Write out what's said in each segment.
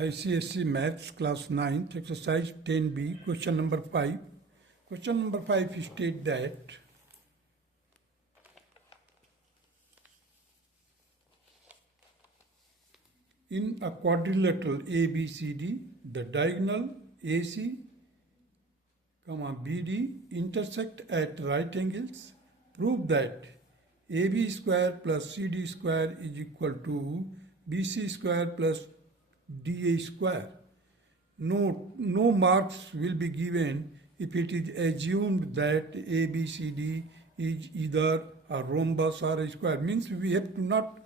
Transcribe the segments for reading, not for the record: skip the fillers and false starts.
ICSE Maths Class 9th Exercise 10B Question number 5. Question number 5 state that in a quadrilateral ABCD, the diagonal AC, BD intersect at right angles. Prove that AB square plus CD square is equal to BC square plus DA square. No marks will be given if it is assumed that ABCD is either a rhombus or a square. Means we have to not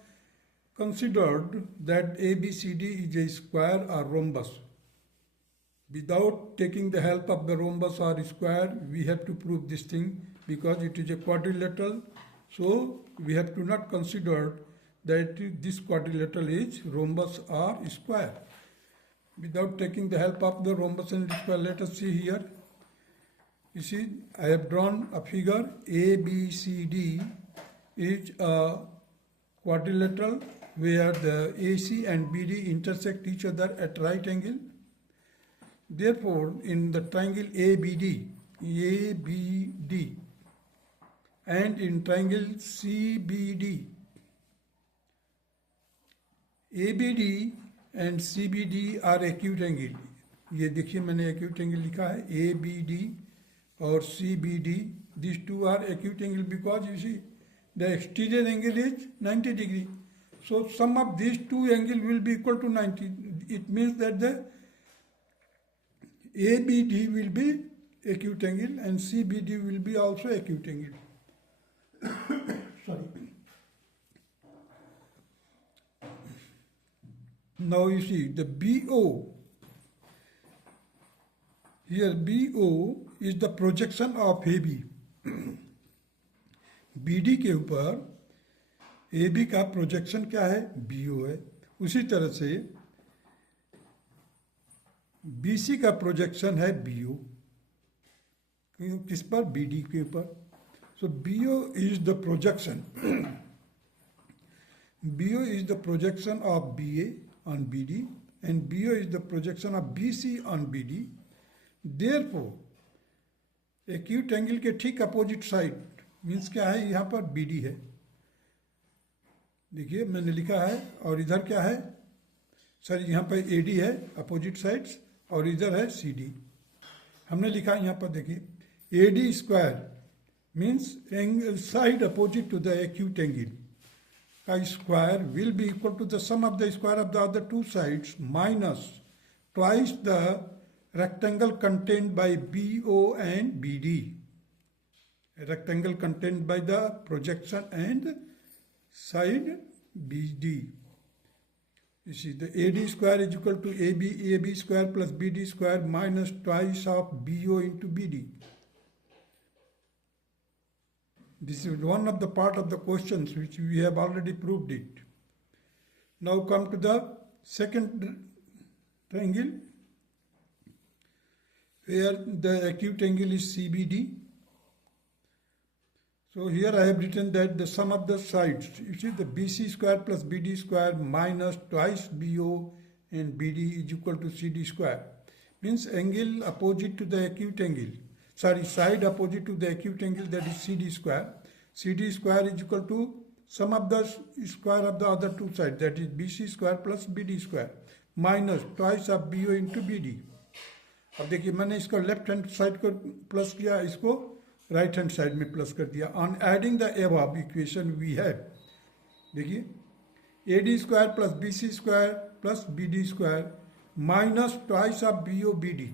considered that ABCD is a square or rhombus. Without taking the help of the rhombus or square, we have to prove this thing because it is a quadrilateral. So we have to not consider that this quadrilateral is rhombus or square. Without taking the help of the rhombus and square, let us see here. You see, I have drawn a figure. ABCD is a quadrilateral where the AC and BD intersect each other at right angle. Therefore, in the triangle ABD and in triangle CBD, ABD and CBD are acute angle. ये देखिए मैंने acute angle लिखा है ABD और CBD. These two are acute angle because you see the exterior angle is 90 degree. So sum of these two angles will be equal to 90. It means that the ABD will be acute angle and CBD will be also acute angle. Sorry. Now you see the BO. Here BO is the projection of AB. BD के ऊपर AB का projection क्या है? BO है. उसी तरह से BC का प्रोजेक्शन है BO. किस पर? BD के ऊपर. So BO is the projection. BO is the projection of BA on BD and BO is the projection of BC on BD. Therefore, acute angle के ठीक अपोजिट साइड मीन्स क्या है? यहाँ पर BD है. देखिए मैंने लिखा है और इधर क्या है? सर यहाँ पर AD है अपोजिट साइड्स और इधर है CD. हमने लिखा है यहाँ पर देखिए AD square means angle side opposite to the acute angle का square will be equal to the sum of the square of the other two sides minus twice the rectangle contained by BO and BD. A rectangle contained by the projection and side BD. You see the AD square is equal to AB square plus BD square minus twice of BO into BD. This is one of the part of the questions which we have already proved it. Now come to the second triangle, where the acute angle is CBD. So here I have written that the sum of the sides, you see the BC square plus BD square minus twice BO and BD is equal to CD square. Means angle opposite to the acute angle. Side opposite to the acute angle, that is CD square. CD square is equal to sum of the square of the other two sides, that is BC square plus BD square minus twice of BO into BD. अब देखिए मैंने इसको left hand side को plus किया, इसको right hand side में plus कर दिया. On adding the above equation we have, देखिए AD square plus BC square plus BD square minus twice of BO BD.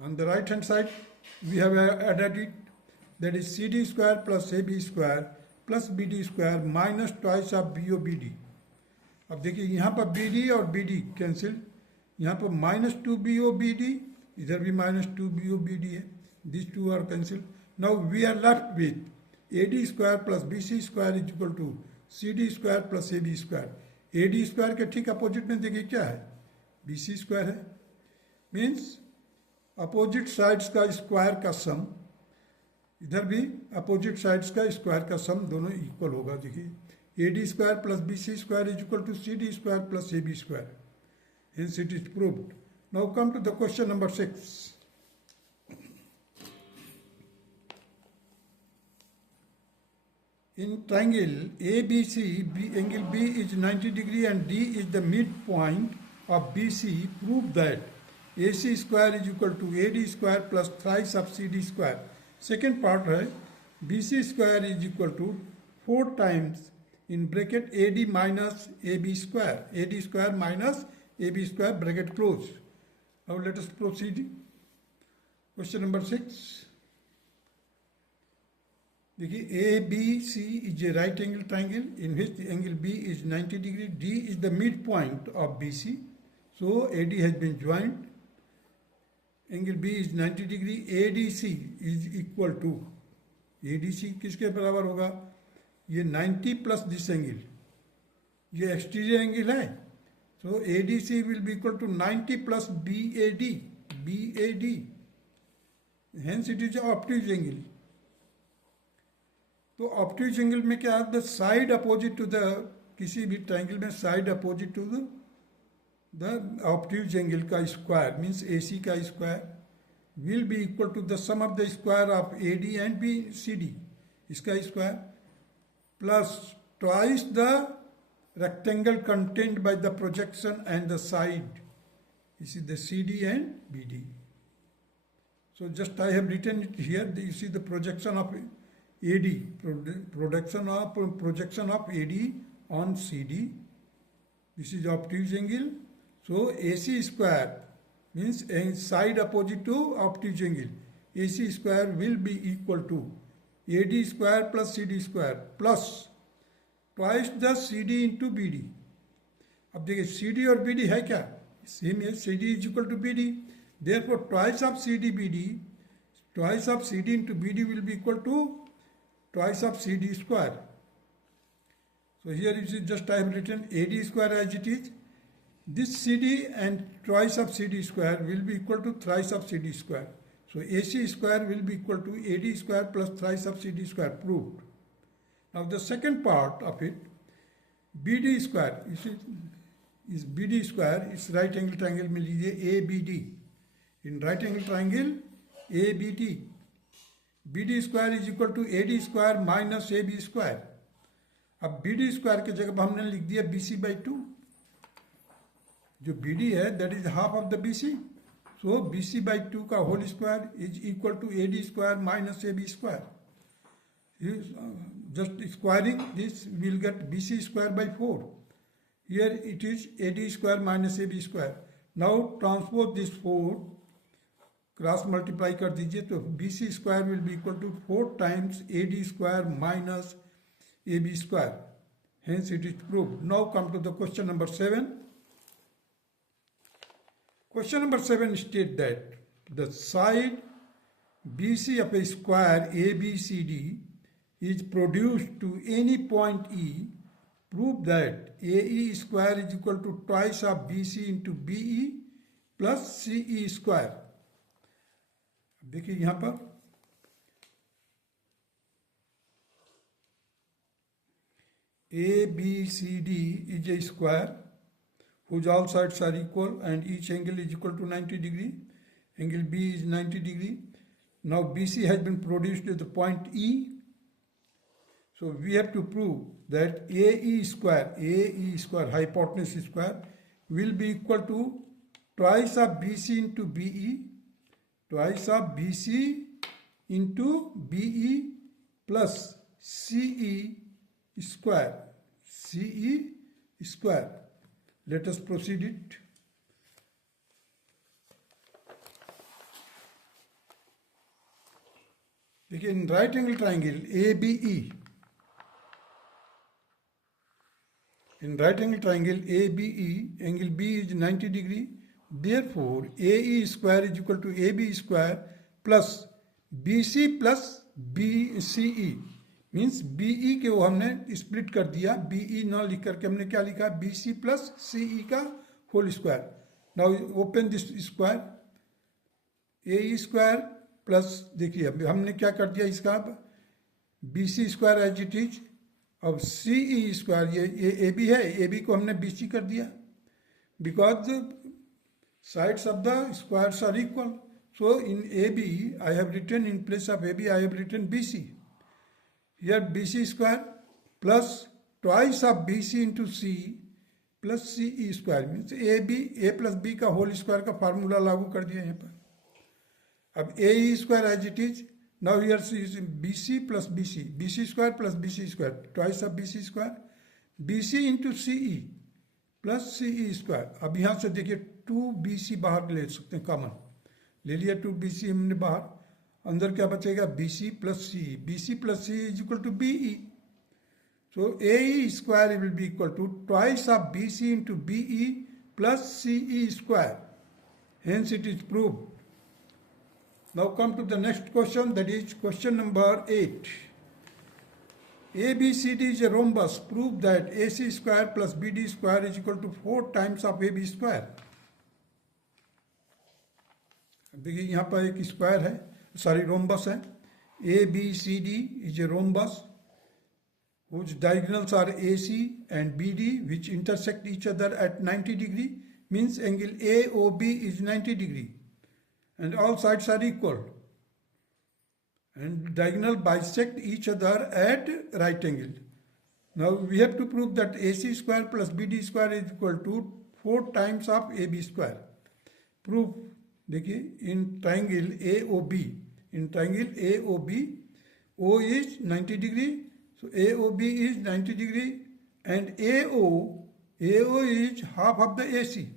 On the right hand side we have added it, that is CD square plus AB square plus BD square minus twice of BO BD. अब देखिए यहाँ पर BD और BD cancel, यहाँ पर minus 2BO BD, इधर भी minus 2BO BD है. This two are cancel. Now we are left with AD square plus BC square is equal to CD square plus AB square. AD square के ठीक opposite में देखिए क्या है? BC square है. मीन्स अपोजिट साइड्स का square का sum, इधर भी अपोजिट साइड्स का स्क्वायर का सम दोनों इक्वल होगा. देखिए AD square plus BC square is equal to CD square plus AB square. Hence it is proved. Now come to the question number 6. In triangle ABC, angle B is 90 degree and D is the midpoint of BC. Prove that AC square is equal to AD square plus thrice of CD square. Second part है BC square is equal to 4 times in bracket AD minus AB square. AD square minus AB square bracket close. Now let us proceed. Question number 6. देखिए ABC is a right angle triangle in which the angle B is 90 degree. D is the midpoint of BC. So AD has been joined. Angle B is 90 degree. ADC is equal to ADC किसके बराबर होगा? ये 90 plus this angle, ये exterior angle है. So ADC will be equal to 90 plus BAD. Hence it is obtuse angle. तो obtuse angle में क्या है? The side opposite to the, किसी भी ट्राइंगल में side opposite to the obtuse angle का स्क्वायर मीन्स AC का square will be equal to the sum of the square of AD and BCD, इसका square plus twice the rectangle contained by the projection and the side. This is the CD and BD. So just I have written it here. You see the projection of AD, projection of AD on CD. This is obtuse angle. So AC square means a side opposite to obtuse angle. AC square will be equal to AD square plus CD square plus twice the CD into BD. अब देखिए CD और BD है क्या? Same है. CD is equal to BD. Therefore twice of CD BD, twice of CD into BD will be equal to twice of CD square. So here it is just I have written AD square as it is. This CD and twice of CD square will be equal to thrice of CD square. So AC square will be equal to AD square plus thrice of CD square. Proved. Now the second part of it, BD square, you see, is BD square, it's right angle triangle में लीजिए ABD. In right angle triangle ABD, BD square is equal to AD square minus AB square. अब BD square की जगह पर हमने लिख दिया BC by 2. जो BD है that is half of the BC. So BC by 2 का whole square is equal to AD square minus AB square. Just squaring this we will get BC square by 4. Here it is AD square minus AB square. Now transpose this 4, cross multiply कर दीजिए तो BC square will be equal to 4 times AD square minus AB square. Hence it is proved. Now come to the question number 7. Question number 7 states that the side BC of a square ABCD is produced to any point E. Prove that AE square is equal to twice of BC into BE plus CE square. देखिए यहाँ पर ABCD is a square whose all sides are equal and each angle is equal to 90 degree. Angle B is 90 degree. Now BC has been produced at the point E. So we have to prove that AE square hypotenuse square will be equal to twice of BC into BE, twice of BC into BE plus CE square. Let us proceed it. देखिए in right angle triangle ABE, in right angle triangle ABE, angle B is 90 degree. Therefore, AE square is equal to AB square plus BC plus BCE. Means BE के वो हमने split कर दिया. BE ना लिख करके हमने क्या लिखा? BC प्लस CE का whole square. Now open this square. AE square plus देखिए हमने क्या कर दिया इसका BC square as it is अब सी ई स्क्वायर, ये ए बी है, ए बी को हमने बी सी कर दिया, because sides of the squares are equal. So in AB, I have written in place of AB, I have written BC. Here BC square plus twice of BC into C plus CE square means AB, A plus B का whole square का formula लागू कर दिया यहाँ पर. अब AE square as it is, now here is BC plus BC, BC square plus BC square, twice of BC square, BC into CE plus C E square. अब यहाँ से देखिए 2BC बाहर ले सकते हैं, कॉमन ले लिया 2BC हमने बाहर, अंदर क्या बचेगा BC plus C, BC plus C is equal to BE. So AE square will be equal to twice of BC into BE plus CE square. Hence it is proved. Now come to the next question, that is question number 8. ABCD is a rhombus. Prove that AC square plus BD square is equal to 4 times of AB square. देखिए यहाँ पर एक square है, sorry rhombus है. ABCD is a rhombus whose diagonals are AC and BD which intersect each other at 90 degree, means angle AOB is 90 degree and all sides are equal. And diagonal bisect each other at right angle. Now we have to prove that AC square plus BD square is equal to 4 times of AB square. Proof. देखिए in triangle AOB, O is 90 degree, so AOB is 90 degree and AO is half of the AC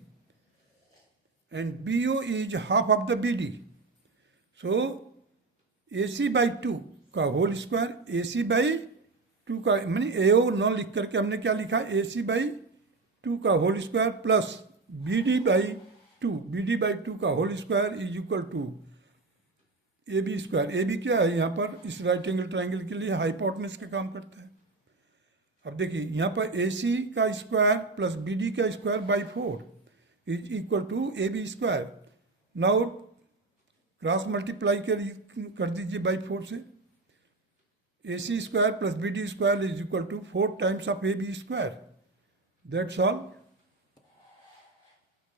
and BO is half of the BD. So AC by 2 का whole square, AC by 2 का मैंने AO न लिख करके हमने क्या लिखा, AC by 2 का whole square plus BD by 2 का whole square is equal to AB square. AB क्या है यहाँ पर, इस राइट एंगल ट्राइंगल के लिए हाइपोटेनस का काम करता है. अब देखिए यहाँ पर AC का स्क्वायर प्लस BD का square by 4 is equal to AB square. Now cross multiply कर दीजिए बाई 4 से. AC square plus BD square is equal to 4 times of AB square. That's all.